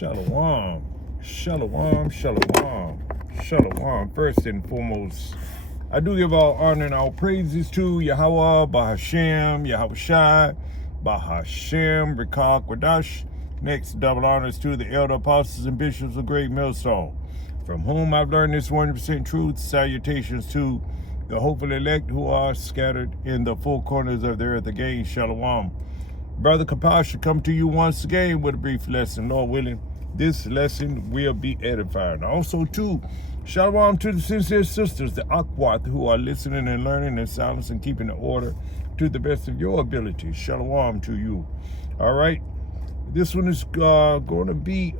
Shalom, shalom, shalom, shalom. First and foremost, I do give all honor and all praises to Yahweh, Bahashem, Yahushai, Bahashem, Rekah, Quadash. Next, double honors to the elder apostles and bishops of Great Millstone, from whom I've learned this 100% truth. Salutations to the hopeful elect who are scattered in the four corners of the earth. Again, shalom. Brother Kapal should come to you once again with a brief lesson. Lord willing, this lesson will be edifying. Also, too, shalom to the sincere sisters, the Akwat, who are listening and learning in silence and keeping the order to the best of your ability. Shalom to you. All right. This one is going to be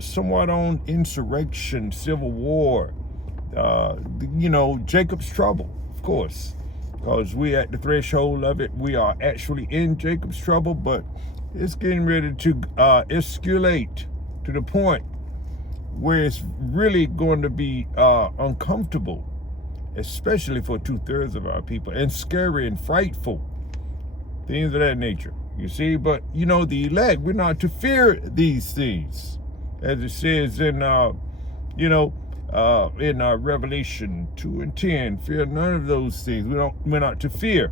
somewhat on insurrection, civil war. Jacob's trouble, of course. Because we're at the threshold of it. We are actually in Jacob's trouble, but it's getting ready to escalate to the point where it's really going to be uncomfortable, especially for 2/3 of our people, and scary and frightful, things of that nature, you see. But, the elect, we're not to fear these things, as it says in Revelation 2 and 10, fear none of those things. We're not to fear,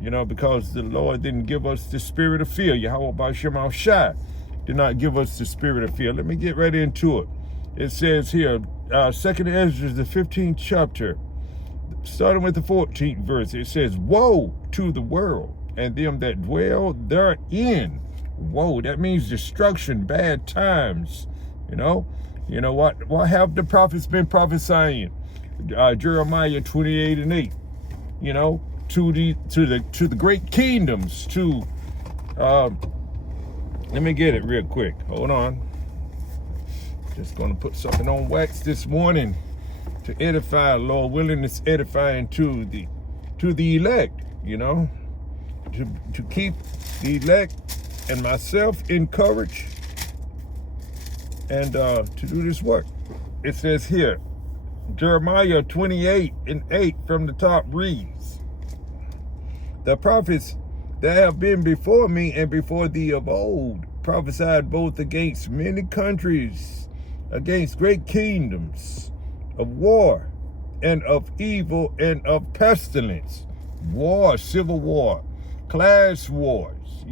because the Lord didn't give us the spirit of fear. Yahweh B'Shem Shai did not give us the spirit of fear. Let me get right into it. It says here, 2nd Ezra, the 15th chapter, starting with the 14th verse, it says, woe to the world and them that dwell therein. Woe, that means destruction, bad times, What have the prophets been prophesying? Jeremiah 28 and 8. To the great kingdoms. Let me get it real quick. Hold on. Just gonna put something on wax this morning to edify. Lord willing, it's edifying to the elect. To keep the elect and myself encouraged. And to do this work. It says here, Jeremiah 28 and 8 from the top reads, the prophets that have been before me and before thee of old prophesied both against many countries, against great kingdoms, of war and of evil and of pestilence, war, civil war, class wars,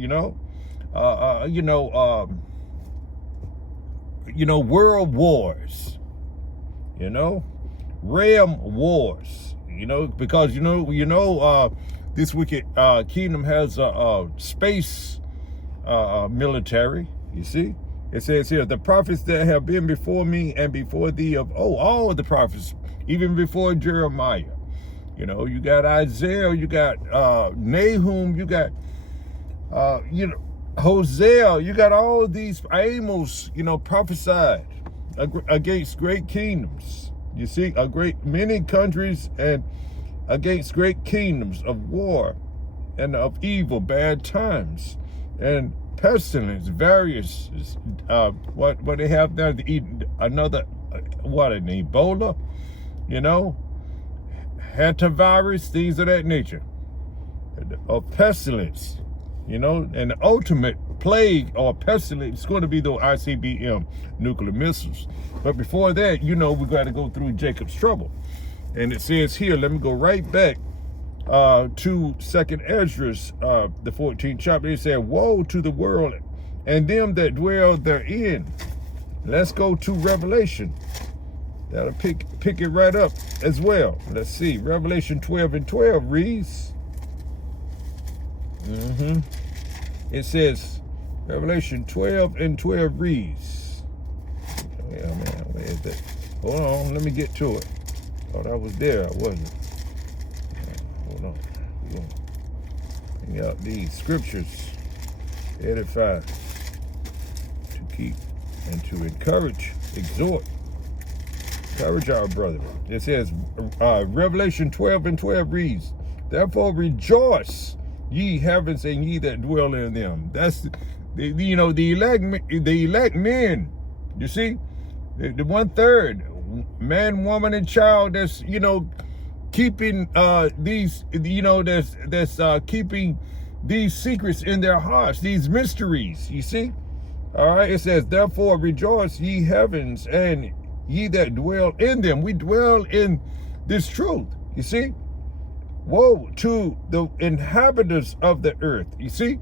world wars, realm wars, because, this wicked kingdom has a space military, you see. It says here, the prophets that have been before me and before thee of, all of the prophets, even before Jeremiah, you got Isaiah, you got Nahum, you got, Hosea, you got all these Amos, prophesied against great kingdoms. You see, many countries and against great kingdoms of war and of evil, bad times, and pestilence, various, what they have there, another, an Ebola, hantavirus, things of that nature, of pestilence. And the ultimate plague or pestilence is going to be the ICBM nuclear missiles. But before that, we got to go through Jacob's trouble. And it says here, let me go right back to 2nd Ezra, the 14th chapter. It said, woe to the world and them that dwell therein. Let's go to Revelation. That'll pick it right up as well. Let's see. Revelation 12 and 12 reads, it says, Revelation 12 and 12 reads, where is that? Hold on, let me get to it. Thought I was there, I wasn't. Hold on. We're going to bring out these scriptures, edify, to keep and to encourage, exhort, encourage our brethren. It says, Revelation 12 and 12 reads, therefore rejoice, ye heavens, and ye that dwell in them. That's the elect men. You see, the 1/3, man, woman, and child. That's keeping these. That's keeping these secrets in their hearts. These mysteries. You see, All right, it says, therefore rejoice, ye heavens, and ye that dwell in them. We dwell in this truth, you see. Woe to the inhabitants of the earth, you see.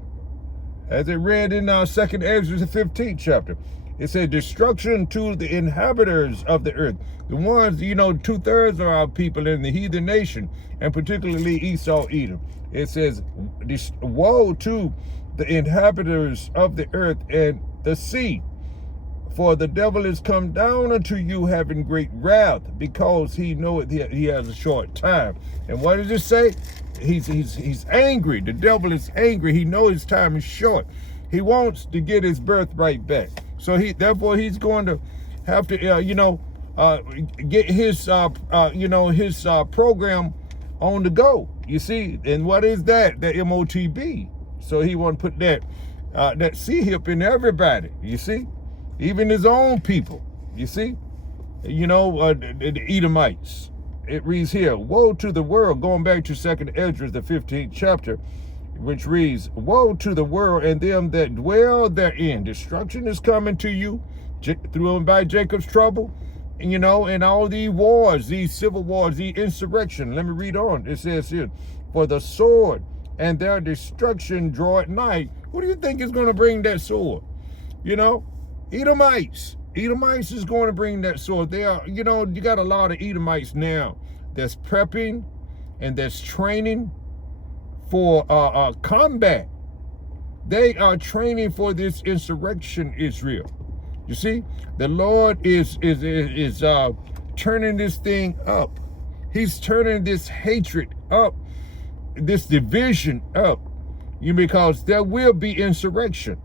As it read in 2nd Ezra, the 15th chapter. It said, destruction to the inhabitants of the earth. The ones, 2/3 of our people in the heathen nation, and particularly Esau, Edom. It says, woe to the inhabitants of the earth and the sea. For the devil is come down unto you having great wrath, because he knoweth he has a short time. And what does it say? He's angry. The devil is angry. He knows his time is short. He wants to get his birthright back. So therefore he's going to have to get his his program on the go. You see, and what is that? The MOTB. So he want to put that C-hip in everybody. You see, even his own people. You see, the Edomites. It reads here, woe to the world, going back to 2nd Ezra, the 15th chapter, which reads, woe to the world and them that dwell therein. Destruction is coming to you through and by Jacob's trouble, and all these wars, these civil wars, the insurrection. Let me read on. It says here, for the sword and their destruction draweth nigh. Who do you think is going to bring that sword? Edomites. Edomites is going to bring that sword. They are, you got a lot of Edomites now that's prepping and that's training for combat. They are training for this insurrection, Israel. You see, the Lord is turning this thing up. He's turning this hatred up, this division up, because there will be insurrection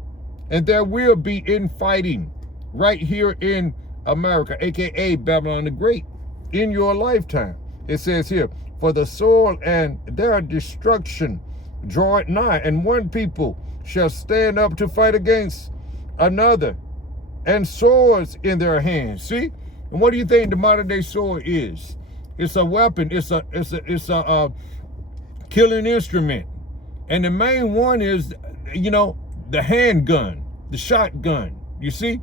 and there will be infighting right here in America, aka Babylon the Great, in your lifetime. It says here, for the sword and their destruction draw it nigh, and one people shall stand up to fight against another, and swords in their hands. See? And what do you think the modern day sword is? It's a weapon. It's a killing instrument. And the main one is, the handgun, the shotgun. You see?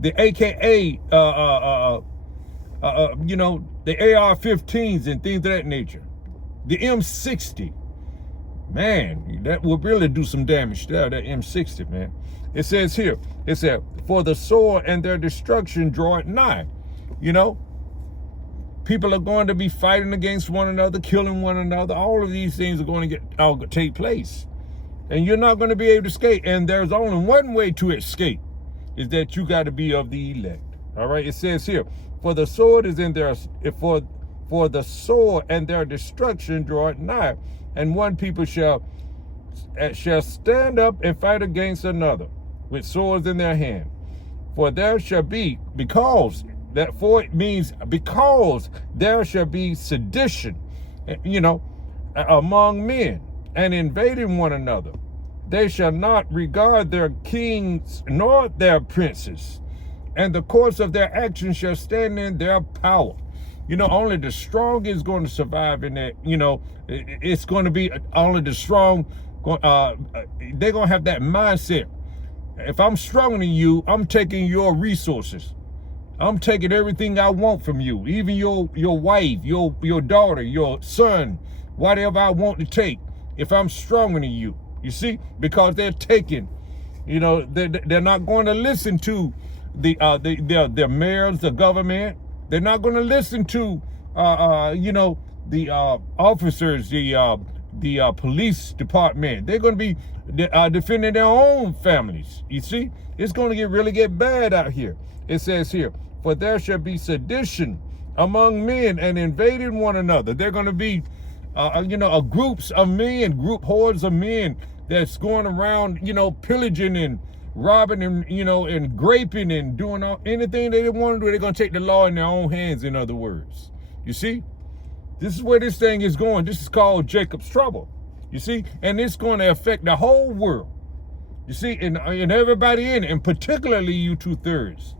The AKA, the AR-15s and things of that nature. The M60. Man, that will really do some damage there, that M60, man. It says here, it said, for the sword and their destruction draw it nigh. People are going to be fighting against one another, killing one another. All of these things are going to take place. And you're not going to be able to escape. And there's only one way to escape, is that you got to be of the elect. All right, it says here, for the sword is in their, for the sword and their destruction draw it nigh, and one people shall stand up and fight against another with swords in their hand. For there shall be, because there shall be sedition, among men, and invading one another. They shall not regard their kings nor their princes, and the course of their actions shall stand in their power. Only the strong is going to survive in that. It's going to be only the strong. They're going to have that mindset. If I'm stronger than you, I'm taking your resources. I'm taking everything I want from you, even your wife, your daughter, your son, whatever I want to take. If I'm stronger than you, you see, because they're taking, they're not going to listen to the mayors, the government. They're not going to listen to, the officers, the police department. They're going to be defending their own families. You see, it's going to really get bad out here. It says here, for there shall be sedition among men and invading one another. They're going to be, groups of men, hordes of men that's going around, pillaging and robbing and, and graping and doing anything they want to do. They're going to take the law in their own hands, in other words. You see? This is where this thing is going. This is called Jacob's trouble. You see? And it's going to affect the whole world. You see? And everybody in it, and particularly you 2/3.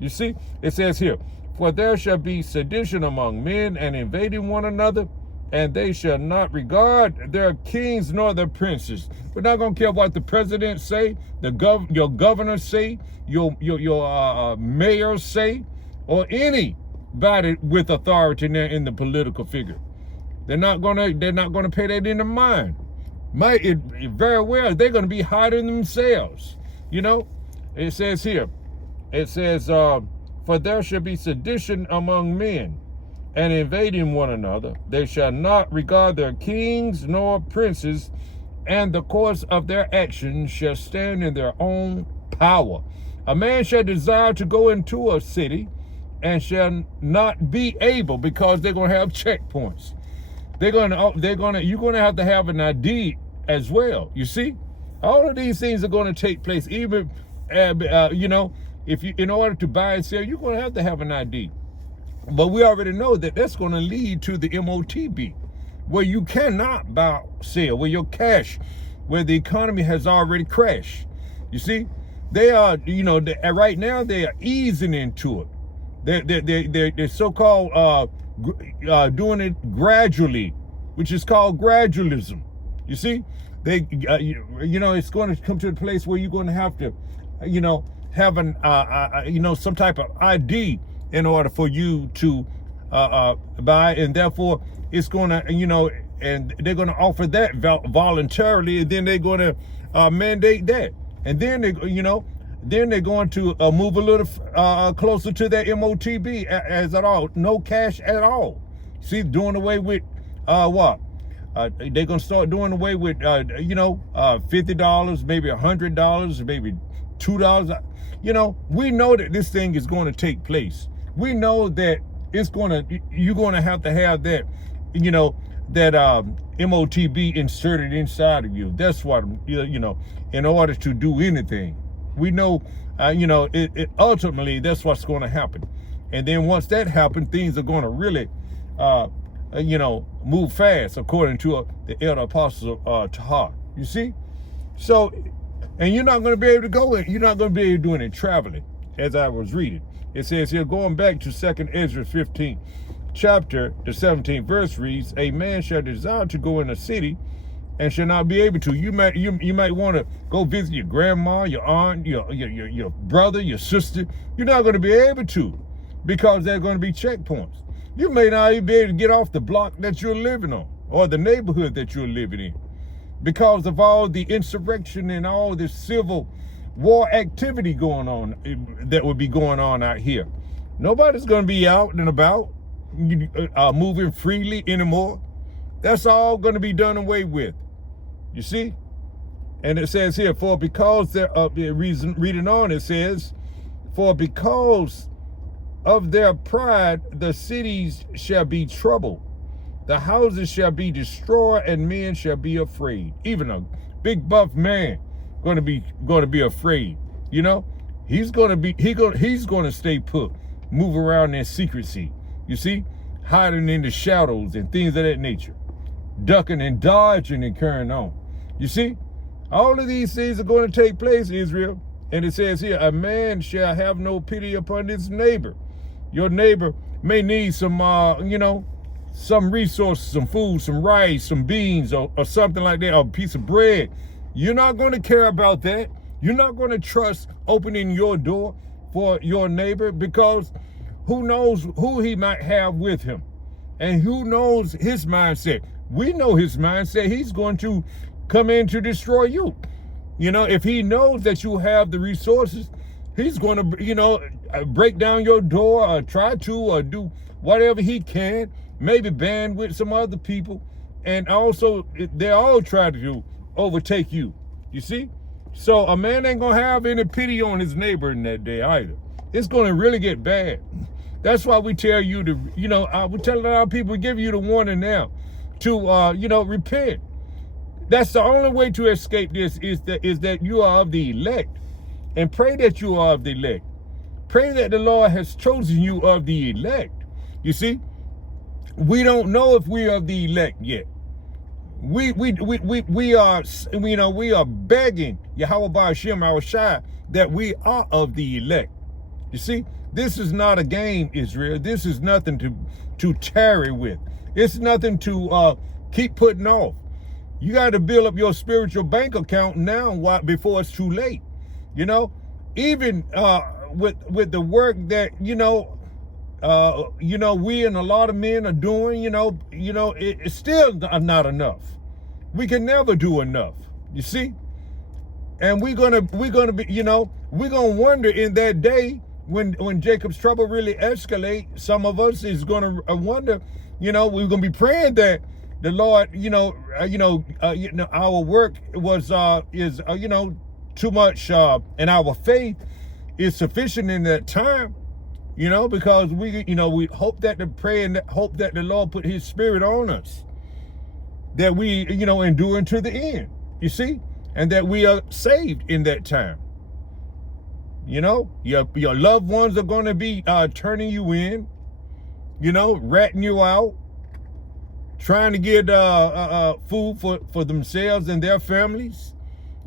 You see? It says here, for there shall be sedition among men and invading one another, and they shall not regard their kings nor their princes. We're not going to care what the president say, your governor say, your mayor say, or anybody with authority in the political figure. They're not gonna pay that into mind. Very well, they're gonna be hiding themselves. You know, it says here, it says, for there shall be sedition among men, and invading one another. They shall not regard their kings nor princes, and the course of their actions shall stand in their own power. A man shall desire to go into a city, and shall not be able, because they're gonna have checkpoints. You're gonna have to have an ID as well. You see, all of these things are going to take place. Even, if you, in order to buy and sell, you're going to have an ID. But we already know that that's going to lead to the MOTB, where you cannot buy, sell, where your cash, where the economy has already crashed. You see, they are, right now they are easing into it. They're so-called doing it gradually, which is called gradualism. You see, it's going to come to a place where you're going to have to, have some type of ID in order for you to buy, and therefore it's going to, and they're going to offer that voluntarily, and then they're going to mandate that, and then then they're going to move a little closer to that MOTB as at all. No cash at all. See, doing away with what? They're going to start doing away with, $50, maybe $100, maybe $2. We know that this thing is going to take place. We know that you're going to have that, that MOTB inserted inside of you. That's what, in order to do anything. We know, ultimately that's what's going to happen. And then once that happens, things are going to really, move fast, according to the elder apostle Tahar. You see? So, and you're not going to be able to go in. You're not going to be able to do any traveling, as I was reading. It says here, going back to 2nd Ezra 15, chapter, the 17th verse reads, a man shall desire to go in a city and shall not be able to. You might want to go visit your grandma, your aunt, your brother, your sister. You're not going to be able to, because there are going to be checkpoints. You may not even be able to get off the block that you're living on, or the neighborhood that you're living in, because of all the insurrection and all this civil war activity going on that would be going on out here. Nobody's going to be out and about moving freely anymore. That's all going to be done away with. You see? And it says here, for because reading on, it says, for because of their pride, the cities shall be troubled. The houses shall be destroyed, and men shall be afraid. Even a big buff man going to be afraid. He's going to stay put, move around in secrecy. You see, hiding in the shadows and things of that nature, ducking and dodging and carrying on. You see, all of these things are going to take place, Israel. And it says here, a man shall have no pity upon his neighbor. Your neighbor may need some, some resources, some food, some rice, some beans, or something like that, or a piece of bread. You're not going to care about that. You're not going to trust opening your door for your neighbor, because who knows who he might have with him, and who knows his mindset. We know his mindset. He's going to come in to destroy you. If he knows that you have the resources, he's going to, break down your door, or try to, or do whatever he can, maybe band with some other people. And also, they all try to overtake you. You see? So a man ain't going to have any pity on his neighbor in that day either. It's going to really get bad. That's why we tell you to, we tell our people, we give you the warning now to, repent. That's the only way to escape this, is that you are of the elect. And pray that you are of the elect. Pray that the Lord has chosen you of the elect. You see, we don't know if we are of the elect yet. We are begging Yahweh Ba'ashem, our Shai, that we are of the elect. You see, This is not a game, Israel. This is nothing to tarry with. It's nothing to keep putting off. You got to build up your spiritual bank account now before it's too late. You know, even with the work that we and a lot of men are doing. It's still not enough. We can never do enough. You see, and we're gonna be we're gonna wonder in that day when Jacob's trouble really escalate. Some of us is gonna wonder. We're gonna be praying that the Lord, our work is too much, and our faith is sufficient in that time. Because we hope that hope that the Lord put His Spirit on us, that we endure to the end. You see, and that we are saved in that time. Your loved ones are going to be turning you in, ratting you out, trying to get food for themselves and their families.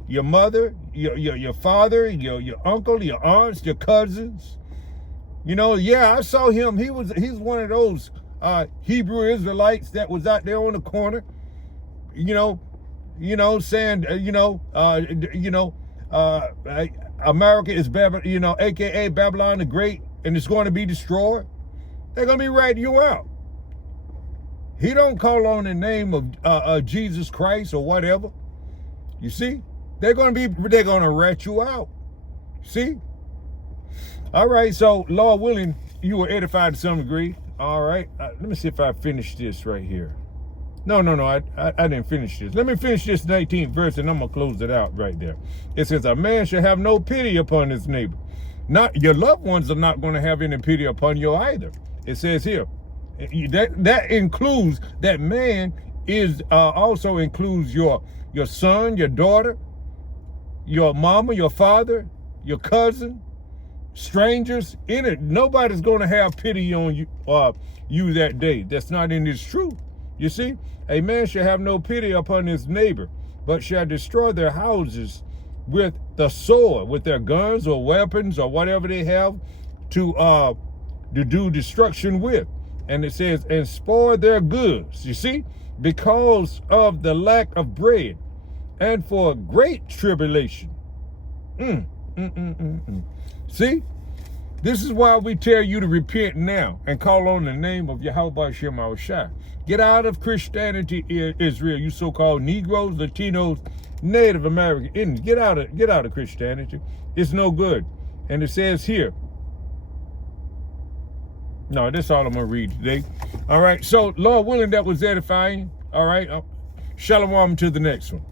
Your mother, your father, your uncle, your aunts, your cousins. I saw him. He's one of those Hebrew Israelites that was out there on the corner, saying, America is Babylon, aka Babylon the Great, and it's going to be destroyed. They're going to be ratting you out. He don't call on the name of Jesus Christ or whatever. You see, they're going to rat you out. See. All right, so Lord willing, you were edified to some degree. All right, let me see if I finish this right here. No, I didn't finish this. Let me finish this 19th verse, and I'm going to close it out right there. It says, a man shall have no pity upon his neighbor. Not your loved ones are not going to have any pity upon you either. It says here, that includes, that man is also includes your son, your daughter, your mama, your father, your cousin, strangers in it. Nobody's going to have pity on you that day. That's not in this truth. You see, a man shall have no pity upon his neighbor, but shall destroy their houses with the sword, with their guns or weapons or whatever they have to do destruction with. And it says, and spoil their goods. You see, because of the lack of bread and for great tribulation. See, this is why we tell you to repent now and call on the name of Yahweh Shem Shai. Get out of Christianity, Israel, you so-called Negroes, Latinos, Native American Indians. Get out of Christianity. It's no good. And it says here. No, that's all I'm gonna read today. All right. So, Lord willing, that was edifying. All right. Shalom to the next one.